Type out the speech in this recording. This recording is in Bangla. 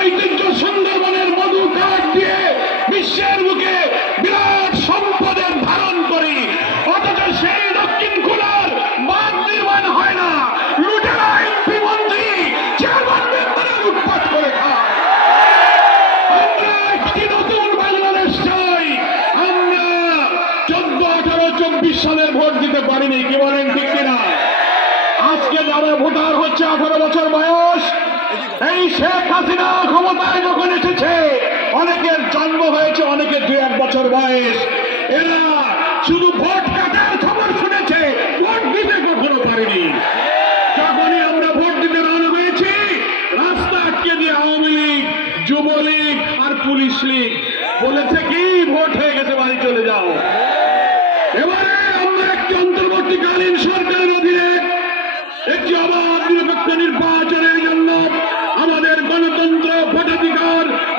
ঐতিহ্য সুন্দরবনের মধু কাঠ দিয়ে বিশ্বের বুকে বিরাট সম্পদের ধারণ করি। অথচ সেই দক্ষিণ খুলার বাঁধ নির্মাণ হয় না। করে নতুন চাই। চোদ্দ চব্বিশ সালের ভোট আজকে যারা ভোটার হচ্ছে, আঠারো বছর বয়স জন্ম হয়েছে অনেকের দু এক বছর বয়স। এরা শুধু ভোট কাটার খবর শুনেছে, ভোট দিতে কখনো পারেনি। যখনই আমরা ভোট দিতে রওনা হয়েছি, রাস্তা আটকে দিয়ে আওয়ামী লীগ, যুবলীগ আর পুলিশ লীগ বলেছে কি, ভোট হয়ে গেছে, বাড়ি চলে যাও। এবারে আমরা একটি অন্তর্বর্তীকালীন সরকারের অধীনে একটি অবাধ, নিরপেক্ষ নির্বাচনের